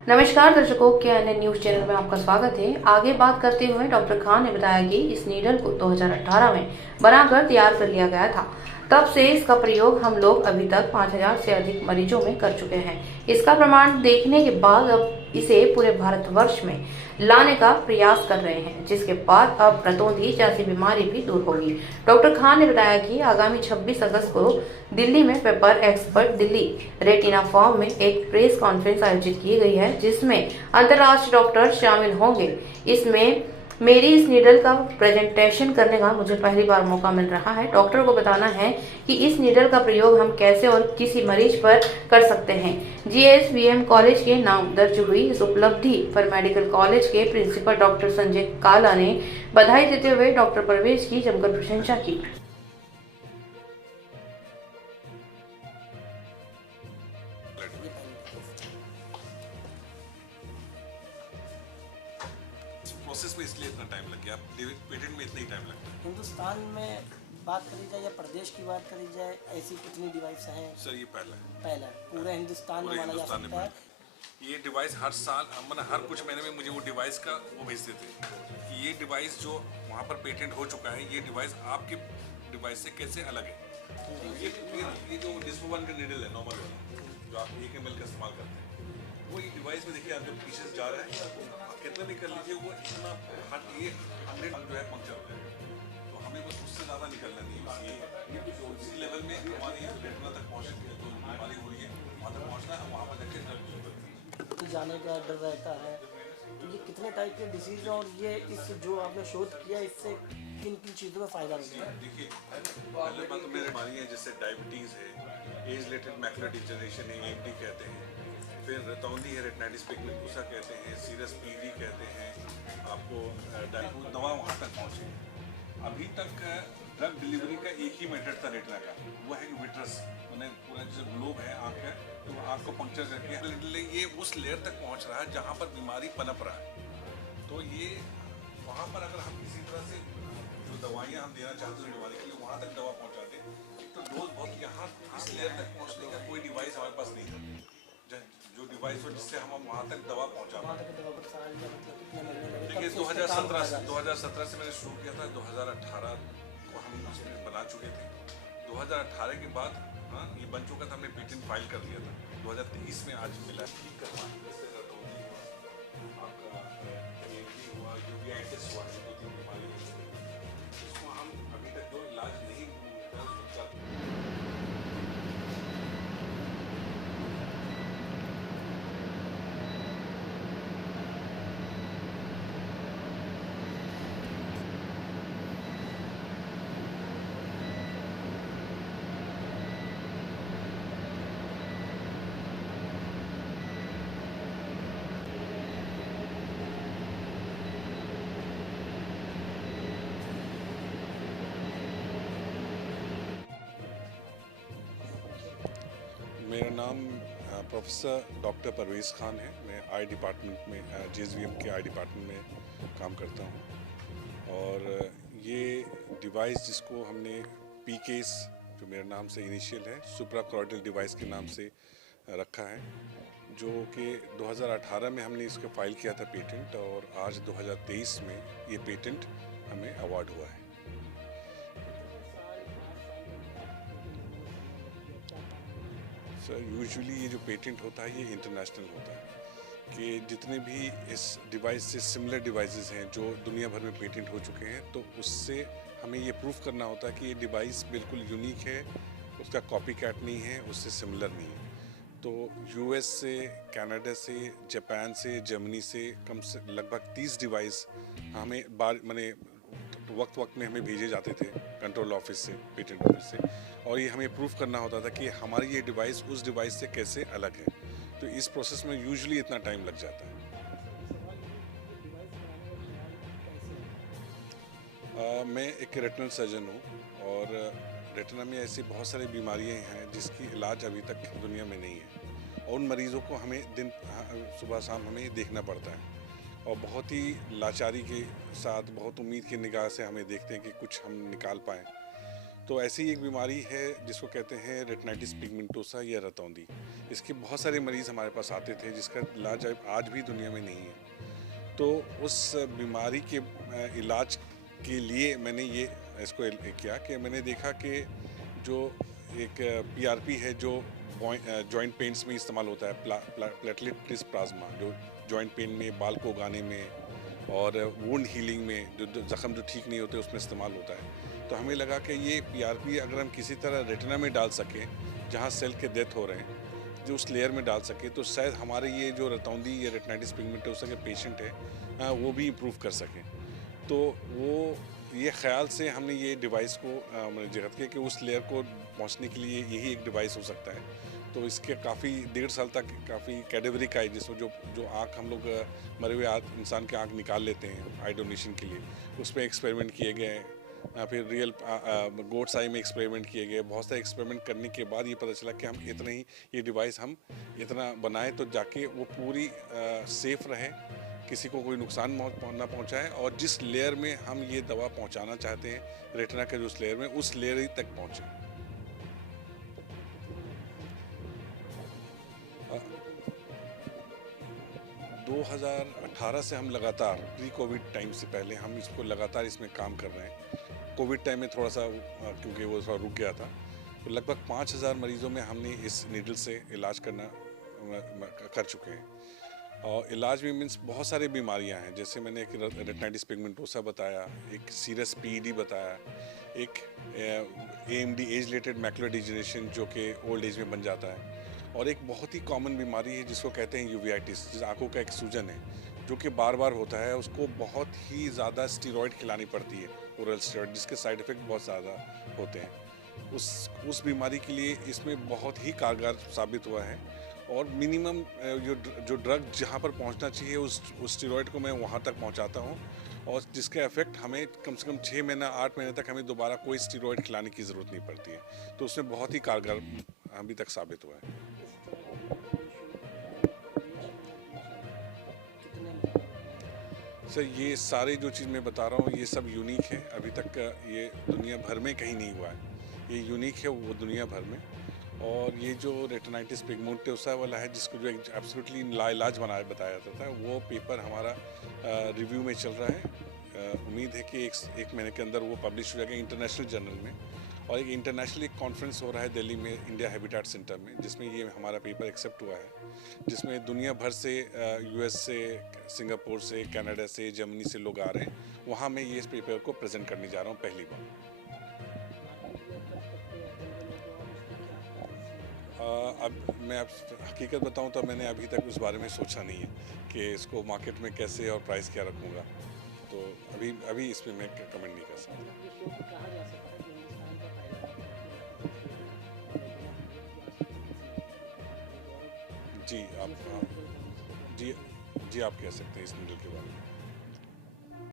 नमस्कार दर्शकों, के अन्य न्यूज चैनल में आपका स्वागत है। आगे बात करते हुए डॉक्टर खान ने बताया कि इस नीडल को 2018 में बनाकर तैयार कर लिया गया था। तब से इसका प्रयोग हम लोग अभी तक 5000 से अधिक मरीजों में कर चुके हैं। इसका प्रमाण देखने के बाद अब इसे पूरे भारतवर्ष में लाने का प्रयास कर रहे हैं, जिसके बाद अब रतौंधी जैसी बीमारी भी दूर होगी। डॉक्टर खान ने बताया कि आगामी 26 अगस्त को दिल्ली में paper expert Delhi retina form में एक प्रेस कॉन्फ्रेंस आयोजित की गई है, जिसमें अंतर्राष्ट्रीय डॉक्टर शामिल होंगे। इसमें मेरी इस नीडल का प्रेजेंटेशन करने का मुझे पहली बार मौका मिल रहा है। डॉक्टर को बताना है कि इस नीडल का प्रयोग हम कैसे और किसी मरीज पर कर सकते हैं। जीएसवीएम कॉलेज के नाम दर्ज हुई इस उपलब्धि पर मेडिकल कॉलेज के प्रिंसिपल डॉक्टर संजय काला ने बधाई देते हुए डॉक्टर परवेज की जमकर प्रशंसा की। प्रोसेस में इसलिए इतना टाइम लग गया, पेटेंट में इतना ही टाइम लगता है। हिंदुस्तान में बात करी जाए या प्रदेश की बात करी जाए, ऐसी कितनी डिवाइस हैं? सर ये पहला पूरे हिंदुस्तान में माना जा सकता है। ये डिवाइस हर साल मतलब हर कुछ महीने में मुझे वो डिवाइस का वो भेजते थे कि ये डिवाइस जो वहाँ पर पेटेंट हो चुका है, ये डिवाइस आपके डिवाइस से कैसे अलग है। ये जो डिस्पोवन का नीडल है नॉर्मल वाला, जो आप 1 ml का इस्तेमाल करते हैं, वो ये डिवाइस में देखिए आप जब पीछे जा रहा है कितना भी कर लीजिए, वो इतना ये 100 जो है पंक्चर हो जाएगा। तो हमें बस उससे ज़्यादा निकलना नहीं है, इसलिए उसी लेवल में हमारी रेटिना तक पहुँचने जो बीमारी हो रही है वहाँ तक पहुँचना है, वहाँ पर जाके ड्रग जाने का डर रहता है। तो ये कितने टाइप के डिसीज हैं और ये इस जो आपने शोध किया इससे किन किन चीज़ों में फ़ायदा मिलता है? देखिए पहले बात तो मेरी बीमारी है जैसे डायबिटीज़ है, एज रिलेटेड मैकुलर डिजनरेशन है, AMD कहते हैं, फिर रतौंधी है, रेटिनाइटिस पिगमेंटोसा कहते हैं, सीरस PD कहते हैं, आपको दवा वहाँ तक पहुँचे। अभी तक ड्रग डिलीवरी का एक ही मेथड था रेटिना का, वो है विट्रस, मैंने पूरा जो ग्लोब है आँख का, तो आँख को पंक्चर करके ये उस लेयर तक पहुँच रहा है जहाँ पर बीमारी पनप रहा है। तो ये वहाँ पर अगर हम किसी तरह से जो दवाइयाँ हम देना चाहते हैं बीमारी के लिए वहाँ तक दवा पहुँचाते तो डोज बहुत, यहाँ इस लेयर तक पहुँचने का कोई डिवाइस हमारे पास नहीं था, जो डिवाइस हो जिससे हम वहाँ तक दवा पहुँचा। देखिए 2017 से मैंने शुरू किया था, 2018 को हम बना चुके थे। 2018 के बाद हाँ ये बन चुका था, हमने पेटेंट फाइल कर दिया था। 2023 में आज मिला ठीक करना आपका हुआ, यूवीआइटिस हुआ, 2-3 बीमारी इसको हम अभी तक जो इलाज नहीं मेरा नाम प्रोफेसर डॉक्टर परवेज़ खान है। मैं आई डिपार्टमेंट में जीएसवीएम के आई डिपार्टमेंट में काम करता हूँ। और ये डिवाइस जिसको हमने पीकेस, जो मेरे नाम से इनिशियल है, सुप्राकॉर्डियल डिवाइस के नाम से रखा है, जो कि 2018 में हमने इसको फाइल किया था पेटेंट, और आज 2023 में ये पेटेंट हमें अवार्ड हुआ है। सर यूजुअली ये जो पेटेंट होता है ये इंटरनेशनल होता है कि जितने भी इस डिवाइस से सिमिलर डिवाइसेस हैं जो दुनिया भर में पेटेंट हो चुके हैं, तो उससे हमें ये प्रूफ करना होता है कि ये डिवाइस बिल्कुल यूनिक है, उसका कॉपी कैट नहीं है, उससे सिमिलर नहीं है। तो यूएस से, कनाडा से, जापान से, जर्मनी से कम से लगभग 30 डिवाइस हमें मैंने वक्त में हमें भेजे जाते थे कंट्रोल ऑफिस से, पेटेंट ऑफिस से, और ये हमें प्रूफ करना होता था कि हमारी ये डिवाइस उस डिवाइस से कैसे अलग है। तो इस प्रोसेस में यूजुअली इतना टाइम लग जाता है। मैं एक रेटिनल सर्जन हूँ, और रेटिना में ऐसी बहुत सारी बीमारियाँ हैं जिसकी इलाज अभी तक दुनिया में नहीं है, और उन मरीज़ों को हमें सुबह शाम हमें देखना पड़ता है, और बहुत ही लाचारी के साथ, बहुत उम्मीद की निगाह से हमें देखते हैं कि कुछ हम निकाल पाएँ। तो ऐसी एक बीमारी है जिसको कहते हैं रेटिनाइटिस पिगमेंटोसा या रतौंधी। इसके बहुत सारे मरीज़ हमारे पास आते थे जिसका इलाज आज भी दुनिया में नहीं है। तो उस बीमारी के इलाज के लिए मैंने ये इसको किया कि मैंने देखा कि जो एक पीआरपी है जो जॉइंट पेन्स में इस्तेमाल होता है, प्लेटलेट रिच प्लाज्मा, जो जॉइंट पेन में, बाल को उगाने में और वुंड हीलिंग में, जो ज़ख़म जो ठीक नहीं होते उसमें इस्तेमाल होता है। तो हमें लगा कि ये पीआरपी अगर हम किसी तरह रेटिना में डाल सकें जहाँ सेल के डेथ हो रहे हैं, जो उस लेयर में डाल सके, तो शायद हमारे ये जो रतौंधी या रेटिनाइटिस पिगमेंटोसा के पेशेंट है वो भी इम्प्रूव कर सकें। तो वो ये ख्याल से हमने ये डिवाइस को जगत किया कि उस लेयर को पहुंचने के लिए यही एक डिवाइस हो सकता है। तो इसके काफ़ी 1.5 साल तक काफ़ी कैडेवरी का है, जिसमें जो आँख हम लोग मरे हुए इंसान के आँख निकाल लेते हैं आई डोनेशन के लिए, उस पर एक्सपेरिमेंट किए गए हैं। फिर रियल गोट्स आई में एक्सपेरिमेंट किए गए। बहुत सारे एक्सपेरिमेंट करने के बाद ये पता चला कि हम इतना ही ये डिवाइस हम इतना बनाएं तो जाके वो पूरी सेफ़ रहे, किसी को कोई नुकसान ना पहुंचाए, और जिस लेयर में हम ये दवा पहुंचाना चाहते हैं रेटिना के उस लेयर में, उस लेयर ही तक पहुंचे। 2018 से हम लगातार, प्री कोविड टाइम से पहले हम इसको लगातार इसमें काम कर रहे हैं। कोविड टाइम में थोड़ा सा क्योंकि वो थोड़ा रुक गया था, तो लगभग 5000 मरीज़ों में हमने इस नीडल से इलाज करना कर चुके हैं। और इलाज में मीन्स बहुत सारी बीमारियां हैं, जैसे मैंने एक रेटिनाइटिस पिगमेंटोसा बताया, एक सीरियस पीईडी बताया, एक AMD age related macular degeneration जो कि ओल्ड एज में बन जाता है, और एक बहुत ही कॉमन बीमारी है जिसको कहते हैं यूवियाटिस, जिस आंखों का एक सूजन है जो कि बार बार होता है। उसको बहुत ही ज़्यादा स्टीरॉयड खिलानी पड़ती है, ओरल स्टेरॉयड, जिसके साइड इफ़ेक्ट बहुत ज़्यादा होते हैं। उस बीमारी के लिए इसमें बहुत ही कारगर साबित हुआ है, और मिनिमम जो ड्रग जहाँ पर पहुँचना चाहिए उस स्टीरॉयड को मैं वहाँ तक पहुँचाता हूँ, और जिसका इफेक्ट हमें कम से कम 6 महीना 8 महीने तक हमें दोबारा कोई स्टीरॉयड खिलाने की ज़रूरत नहीं पड़ती है। तो उसमें बहुत ही कारगर अभी तक साबित हुआ है। सर, ये सारे जो चीज़ मैं बता रहा हूँ ये सब यूनिक है, अभी तक ये दुनिया भर में कहीं नहीं हुआ है। ये यूनिक है वो दुनिया भर में। और ये जो रेटिनाइटिस पिगमेंटोसा वाला है, जिसको जो एब्सोल्युटली लाइलाज बताया जाता था, वो पेपर हमारा रिव्यू में चल रहा है। उम्मीद है कि एक महीने के अंदर वो पब्लिश हो जाएगा इंटरनेशनल जर्नल में। और एक इंटरनेशनल एक कॉन्फ्रेंस हो रहा है दिल्ली में, इंडिया हैबिटेट सेंटर में, जिसमें ये हमारा पेपर एक्सेप्ट हुआ है, जिसमें दुनिया भर से यूएस से, सिंगापुर से, कनाडा से, जर्मनी से लोग आ रहे हैं। वहाँ मैं ये इस पेपर को प्रेजेंट करने जा रहा हूँ पहली बार। अब मैं आप हकीकत बताऊं तो मैंने अभी तक उस बारे में सोचा नहीं है कि इसको मार्केट में कैसे और प्राइस क्या रखूंगा, तो अभी इस पर मैं कमेंट नहीं कर सकता। जी आप जी आप कह सकते हैं इस नीडल के बारे में।